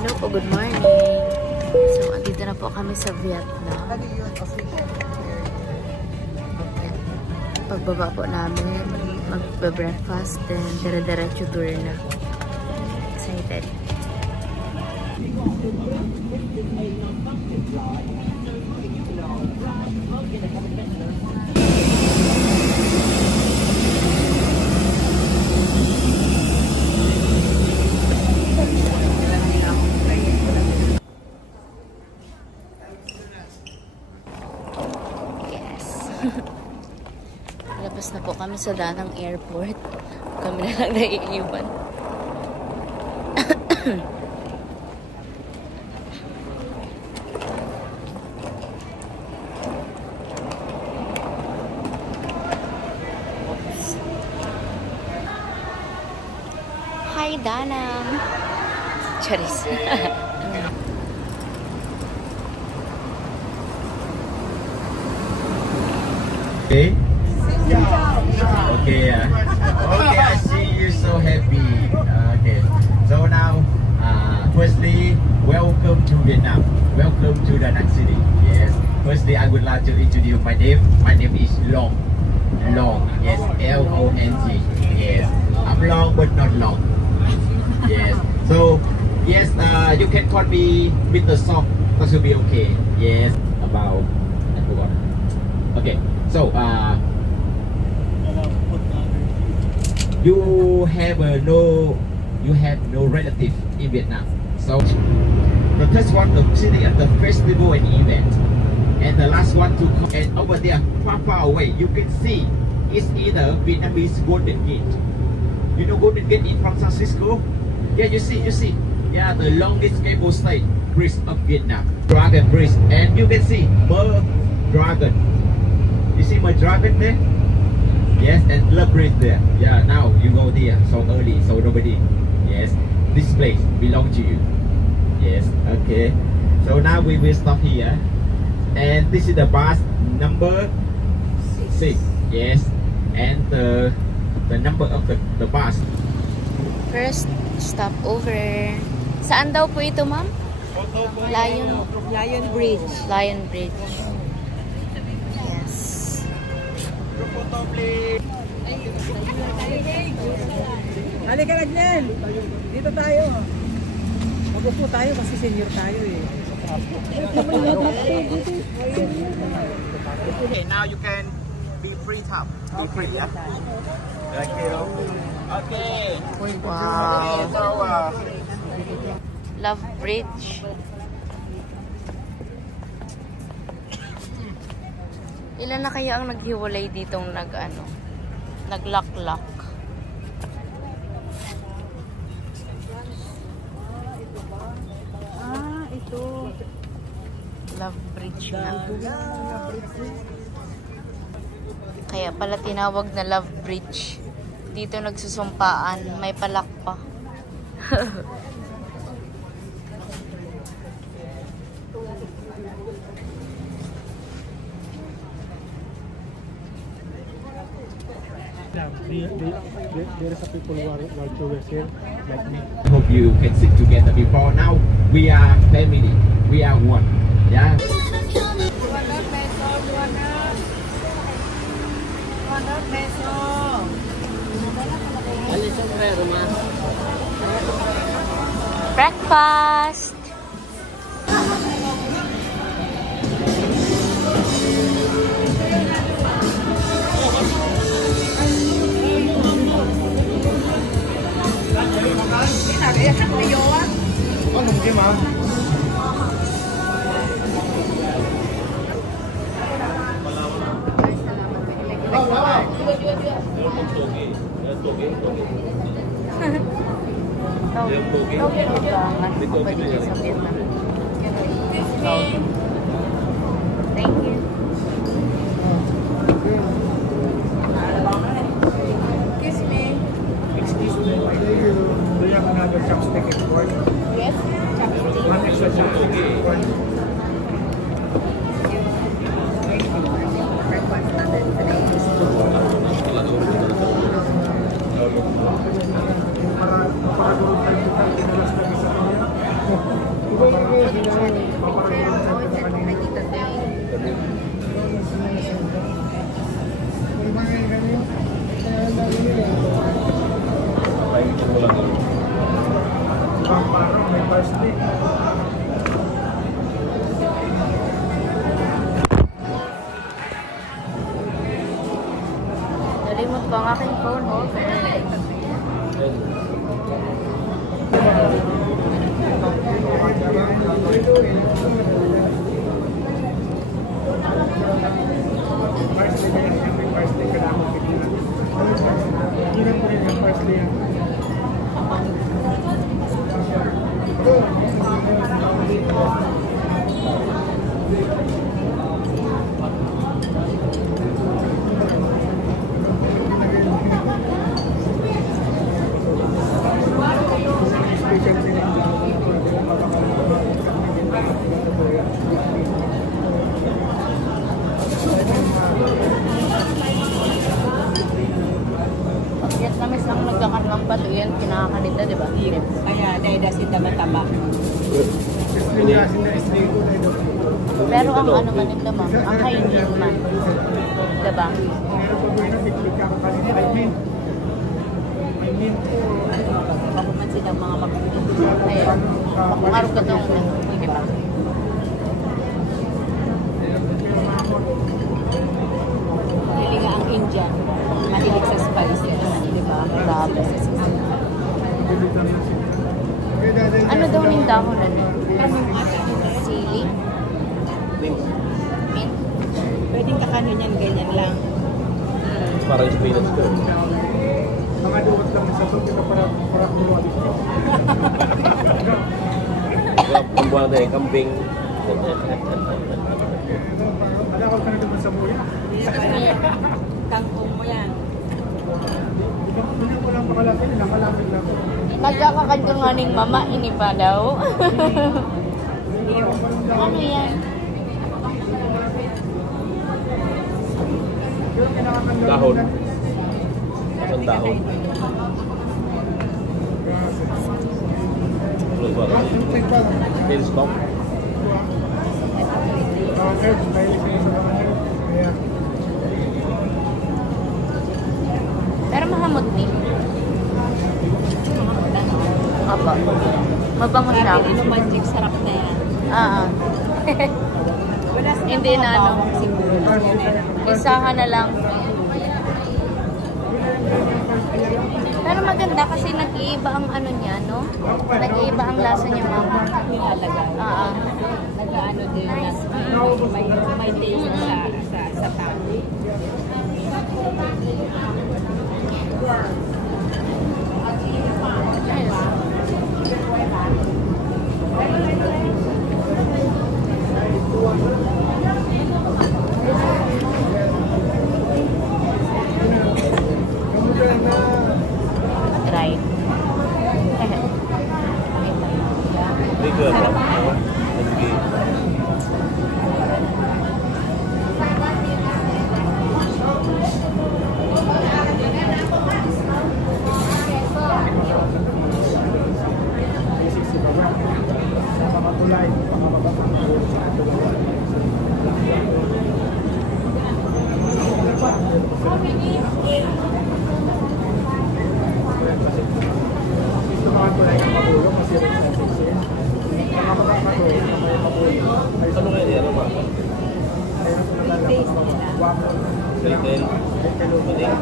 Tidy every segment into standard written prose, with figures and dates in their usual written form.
Hello po, good morning. So, andito na po kami sa Vietnam. Pagbaba po namin, magbe-breakfast, then dire-diretso tour na. Excited. Labas na po kami sa Danang Airport. Kami na lang naiiwan. Hi, Danang! Charis. Okay. Okay, okay, I see you so happy. Okay, so now, firstly, welcome to Vietnam. Welcome to Da Nang City. Yes. Firstly, I would like to introduce my name. My name is Long. Long. Yes. L-O-N-G. Yes. I'm long but not long. Yes. So, yes. You can call me Mr. Song. That should be okay. Yes. About. I forgot. Okay. So, you have no relative in Vietnam. So the first one to sitting at the festival and event, and the last one to come. And over there, far away, you can see it's either Vietnamese Golden Gate. You know Golden Gate in San Francisco? Yeah, you see. Yeah, the longest cable stay bridge of Vietnam, Dragon Bridge, and you can see Mer Dragon. You see my dragon there? Yes, and Love Bridge there. Yeah, now you go there so early, so nobody. Yes, this place belongs to you. Yes, okay. So now we will stop here. And this is the bus number 6. Yes, and the number of the bus. First stop over. Saan daw po ito, ma'am? Lion Bridge. Lion Bridge. Halika na, Glenn! Dito tayo. Magupo tayo kasi senior tayo eh. Okay, now you can be free top. Be free, yeah? Thank you. Okay. Wow. So, Love Bridge. Ilan na kaya ang naghiwalay ditong naglaklak? Ah, ito. Love Bridge na. Kaya pala tinawag na Love Bridge. Dito nagsusumpaan, may palak pa. There is a people who are tourists here, like me. Hope you can sit together before. Now we are family. We are one. Yeah. 200 pesos. 200 pesos. Breakfast! Thank you. Excuse me, do you have another chopstick in court? Yes, chopstick. One extra chopstick in court. Breakfast natin today. Para makakagulong tayo kita, kinalas namin sa kanya. Nalimot ko ang aking phone holder. Vietnamese ang nagkakarlang bato yan, kinakanita, di ba? Kaya dahil dasin taba-taba. Pero ang ano man nila ma'am, ang hygiene man. Diba? Bago man silang mga makulit. Ayun. Makungarog ka itong ano, di ba? Mahilig ang Indian. Mahilig sa spices. Di ba? Grabe. Ano daw yung dahon na nun? Sili? Mint? Pwedeng kakanin yan, ganyan lang. Parang spinach ko. Mga duwat lang sa to, kita para tuluan dito. Pembuang dari kambing. Ada ako ka na naman sa muya. Kangkong mo yan. Hindi ko lang pakalapin, nakalamig lang. Nagkakakantunganing mama, ini pa daw. Ano yan? Dahon. Isang dahon. Terus baru. Beanstalk. Pero mahamot ni. Apa? Mabango siya. Parang inumanjik, sarap na yan. Wala silang Hindi na ano. bawang siguro. Isahan na lang. Pero maganda kasi nag-iiba ang ano niya, no? Nag-iiba ang lasa niya, mama. Nilalagay. Nag-ano din na may taste sa tao. Right. Ini ke apa? Lagi. Ano kaya yan? Ano ba? Taste nila. Retail. Maling.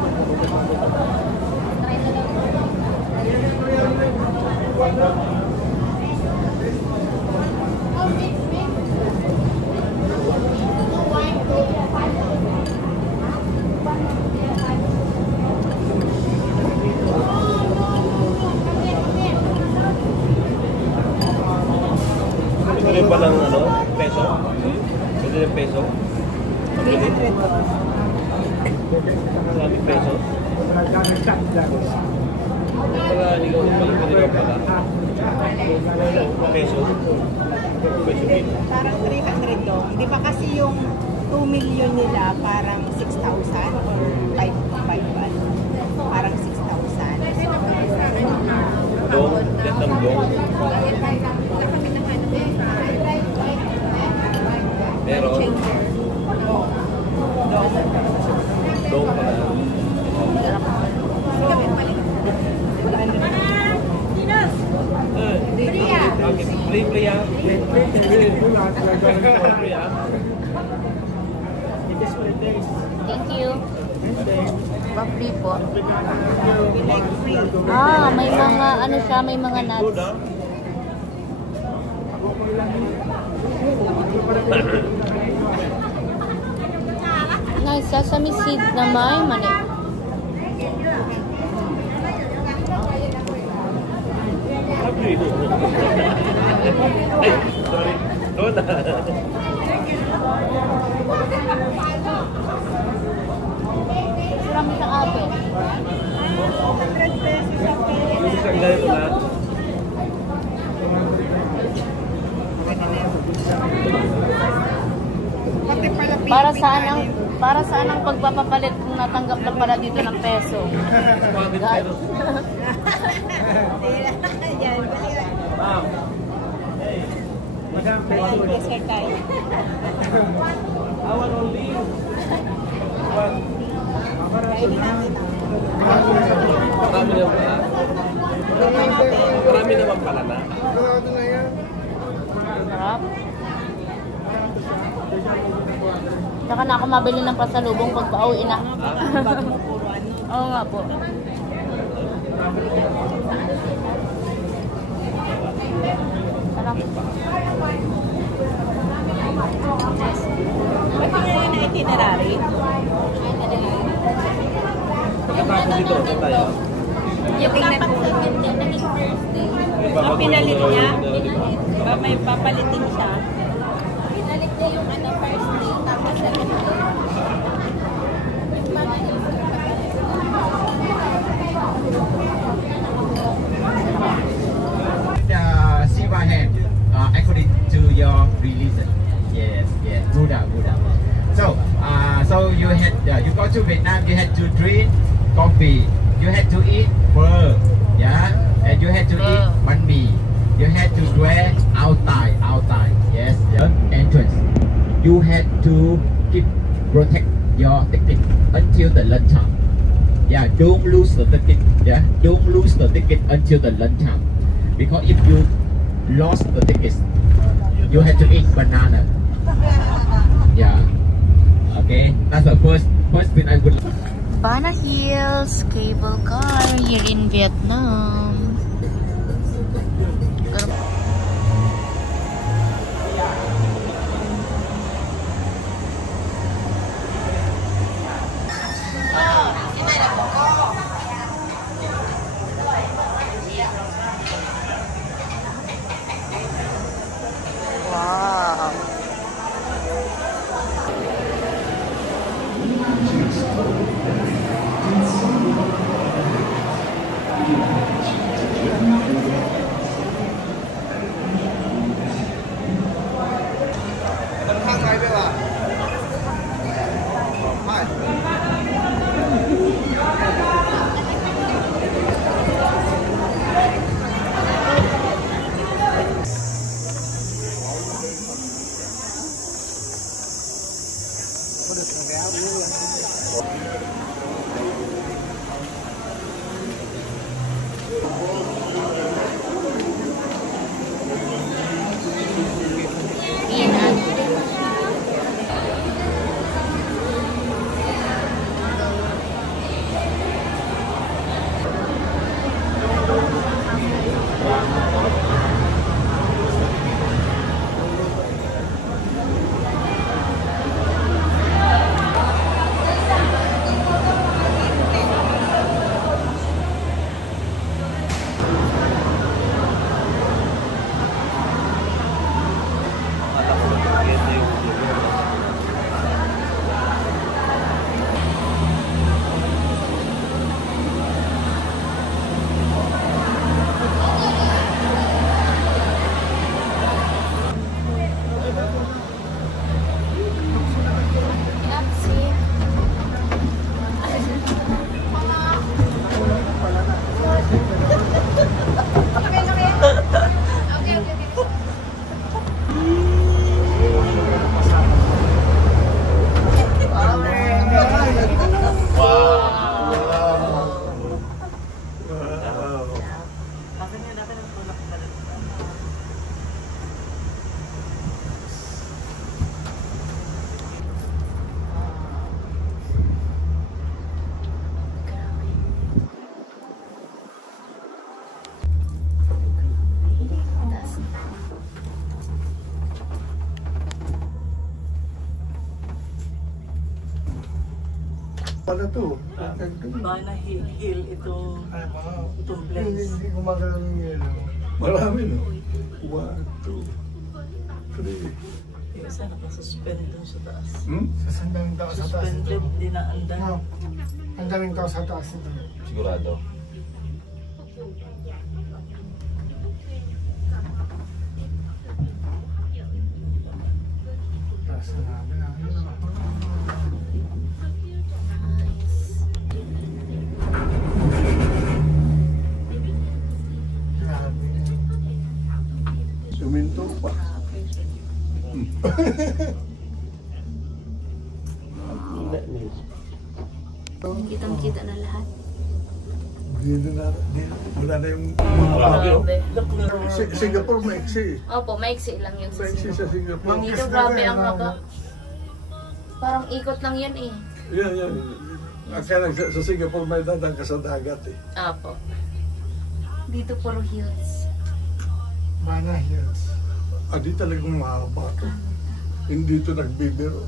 Ito rin palang ano? Peso? Ito rin peso? Pabili? 300 doon. Maraming peso? Pala, hindi ko pala pala pala. Peso? Peso din. Parang 300 doon. Di ba kasi yung 2 million nila parang 6,000 or 5,000? Parang 6,000. Dong, Vietnam dong. Play ah. Play ah. Thank you. Pa-free po. We like free. Ah, may mga ano siya, may mga Good nuts. ah. Nice, sesame seed naman, mani. Happy. Ay, sorry. Doon na. Marami sa abe. 100 pesos ang pili. Isang ganito na. Pati pala Para saan ang pagpapapalit kung natanggap lang pala dito ng peso? Bakit God. pero? Yan. Ma'am. Hey. Ayan, dessert tayo. Awan only. Awan. Kainin natin. Marami naman pala. Marami naman pala na. Sarap. Saka na ako mabili ng pasalubong pag pauwi na. Bago mo puro ano. Oo nga po. Sarap. Ba't nga na itinerary? Pagkatapos dito, saan tayo? Yung dapat sa hindi, naging Thursday. Ah, pinalit niya? Ba may papalitin siya? Pinalit niya yung ano, first day, tapos second day. See my hand according to your religion. Yes, yes, Buddha. So you go to Vietnam, you had to drink coffee, you had to eat phở, yeah, and you had to eat bánh mì, you had to wear outside, yes, entrance. You had to protect your ticket until the lunchtime. Yeah, don't lose the ticket. Yeah, don't lose the ticket until the lunchtime. Because if you lost the tickets, you had to eat banana. Yeah. Okay, that's the first thing I would. Bana Hills Cable Car here in Vietnam. Wow. Ano to? Bana Hill itong place. Hindi gumagalaw yung yelo. Marami no? 1, 2, 3. Yung isa nakasuspend dun sa taas. Sa sandang tao sa taas ito. Suspended, dinaandan. No. Ang daming tao sa taas ito. Sigurado. Taas na namin. Suminto pa. Kitang-kita na lahat. Wala na yung Grabe. Singapore maiksi. Opo, maiksi lang yun sa Maiksi sa Singapore. Dito grabe ang haba. Parang ikot lang yan eh. Yan. Kaya sa Singapore may dadang ka sa dagat eh. Opo. Dito puro hills. Mana Hills. Di talagang mahaba to. Hindi to nagbibiro.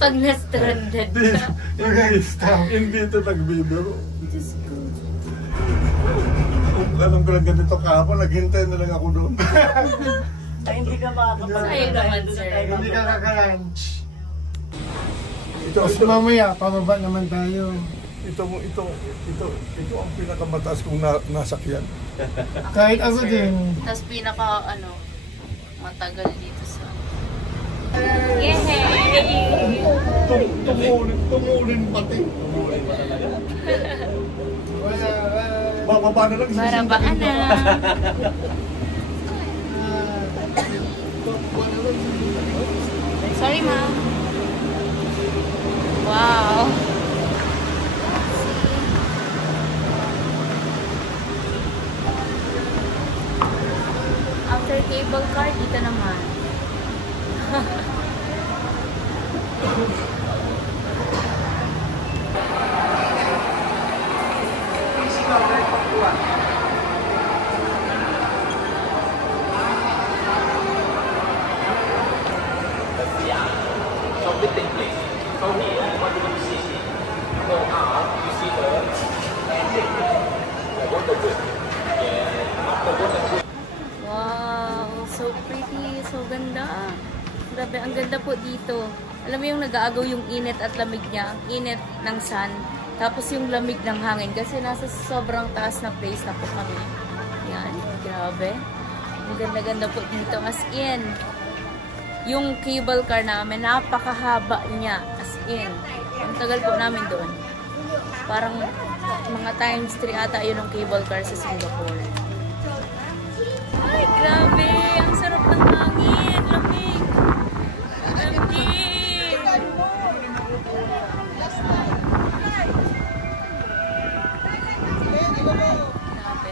Pag na-stranded ka. Hindi to nagbibiro. Diyos ko. Alam ko lang ganito kahapon, naghintay na lang ako doon. Ay, hindi ka makakapag- Ayun naman, sir. Hindi ka kaka-lunch. Ito mamaya, pababa naman tayo. Ito ang pinakamataas kong nasakyan. Kahit ako Sir. din. Tapos matagal dito sa... Yay! Tumulin pati. Bababa na lang. Marabaan na. Sorry, ma'am. Wow. After cable car, dito naman. So meeting place. So here, what do you see? Go out, you see the ending. Like what the good. Yeah, after what the good. Wow, so pretty, so ganda. Grabe, ang ganda po dito. Alam mo yung nag-aagaw yung init at lamig niya, ang init ng sun, tapos yung lamig ng hangin kasi nasa sobrang taas na place na po kami. Yan, grabe. Ang ganda-ganda po dito, as in. Yung cable car namin, napakahaba niya, as in. Ang tagal po namin doon. Parang mga times 3 ata yun ang cable car sa Singapore. Ay, grabe! Ang sarap ng hangin! Lamig! Lamig! Grabe.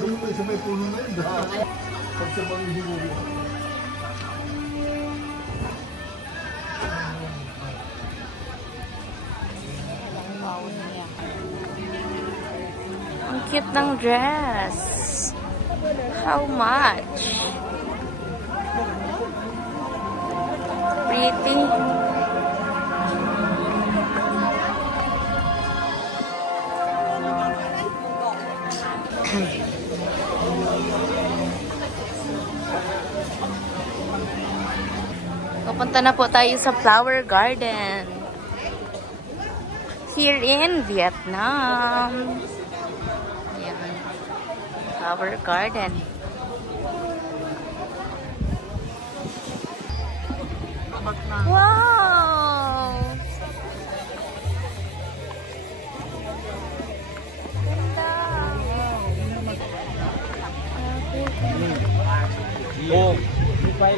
Doon tayo sa may puno na yun. Pag sa mga siguro. Ang cute ng dress. How much? Pretty. Pupunta na po tayo sa flower garden. Here in Vietnam. Yan. Flower garden. Wow! Ganda! Oh. Super.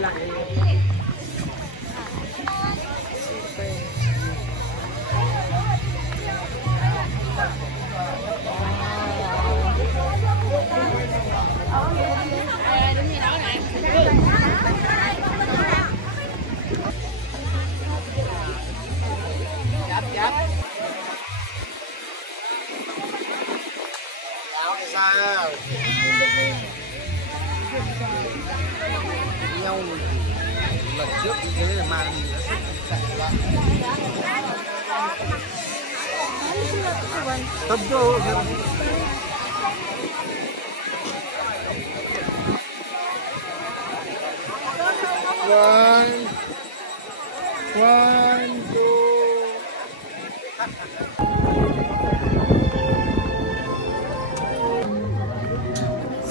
One, two.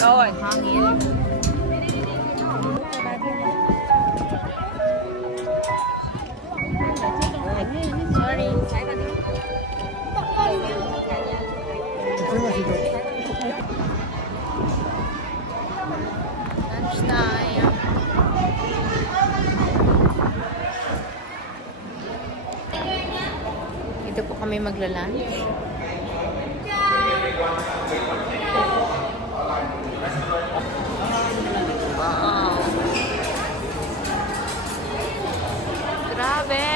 Oh, hangin. Lunchtime. Dito po kami magla-lunch. Wow. Grabe.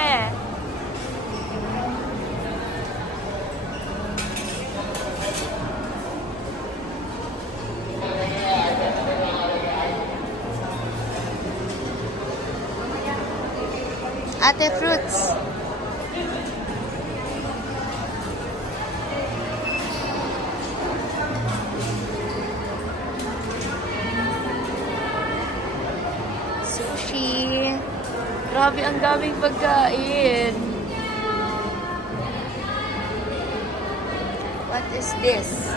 Ate fruits. Sushi. Grabe, ang daming pagkain. What is this?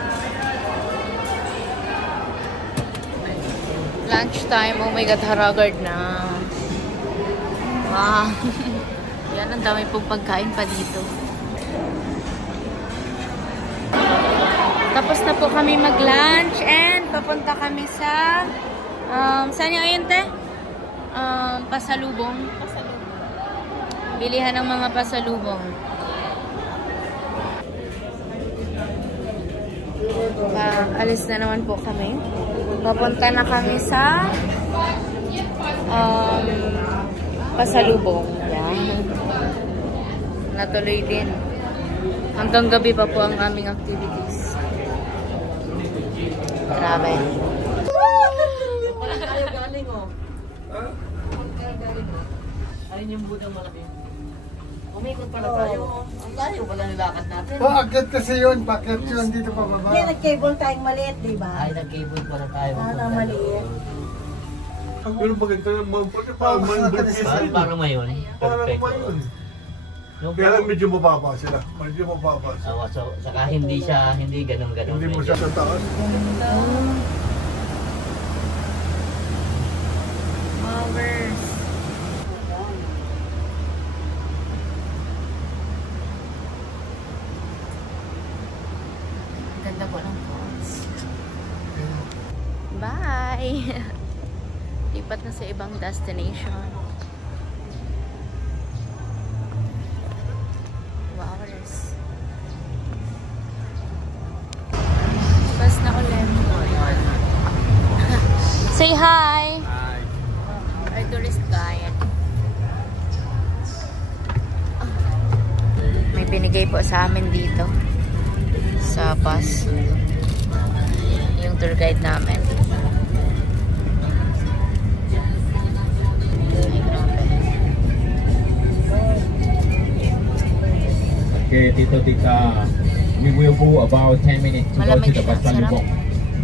Lunchtime. Oh my God, haragard na. Wow. Yan, ang dami pong pagkain pa dito. Tapos na po kami mag-lunch and papunta kami sa saan yung ayun, te? Pasalubong. Bilihan ng mga pasalubong. Alis na naman po kami. Papunta na kami sa pasalubong. Yan. Natuloy din. Hanggang gabi pa po ang aming activities. Grabe. Tayo galing oh. Ayun yung budang malaki. Umikot pala tayo. Ang tayo pala nilakad natin. Bakit kasi yun? Bakit yun dito pa baba? Hindi, nag-cable tayong maliit, di ba? Ay, nag-cable pala tayo. Maliit. Pero maganda naman po. Parang mayon. Perfect. Kaya lang medyo mababa sila. Medyo mababa sila. So, saka hindi ganun-ganun. Hindi mo siya sa taas. Flowers. Ganda po ng falls. Bye! Lipat na sa ibang destination. Flowers. Bas na ulit. Say hi! Our tourist guide. May binigay po sa amin dito sa bus yung tour guide namin. Ay, grabe. Okay, Tito Tita, we will go about 10 minutes to go to the Pasalubong.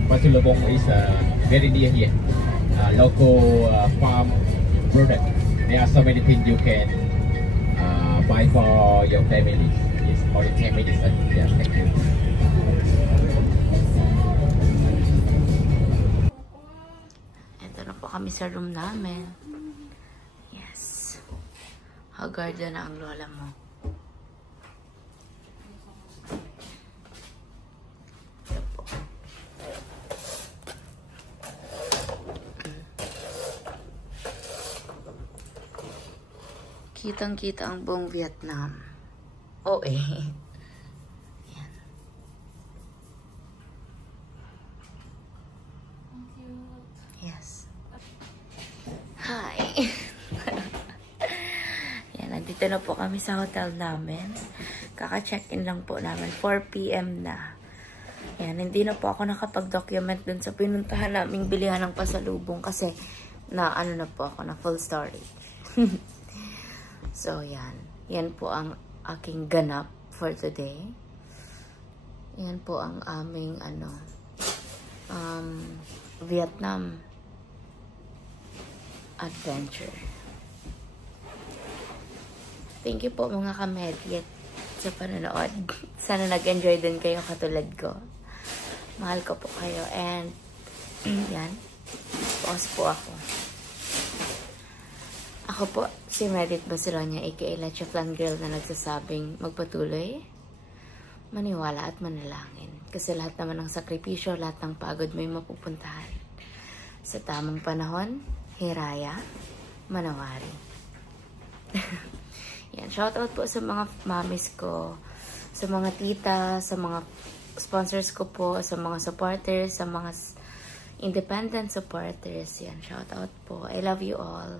Pasalubong is very near here. Local farm product. There are so many things you can buy for your family. Yes, only 10 minutes. Yeah, thank you. Ito na po kami sa room namin. Yes. Haggard na ang lola mo. Kitang-kita ang buong Vietnam. Oo eh. Yan. Yes. Hi. Yan, nandito na po kami sa hotel namin. Kaka-check-in lang po namin. 4 PM na. Yan, hindi na po ako nakapag-document dun sa pinuntahan naming bilihan ng pasalubong kasi na ano na po ako, na full storage. So, yan. Yan po ang aking ganap for today. Yan po ang aming, Vietnam adventure. Thank you po mga kamediet sa panonood. Sana nag-enjoy din kayo katulad ko. Mahal ko po kayo. And, yan. Pause po ako. Ako po, si Meredith Basilonia, aka Leche Flan Girl na nagsasabing magpatuloy, maniwala at manalangin. Kasi lahat naman ng sakripisyo, lahat ng pagod may mapupuntahan. Sa tamang panahon, hiraya, manawari. Yan, shoutout po sa mga mamis ko, sa mga tita, sa mga sponsors ko po, sa mga supporters, sa mga independent supporters. Yan, shoutout po. I love you all.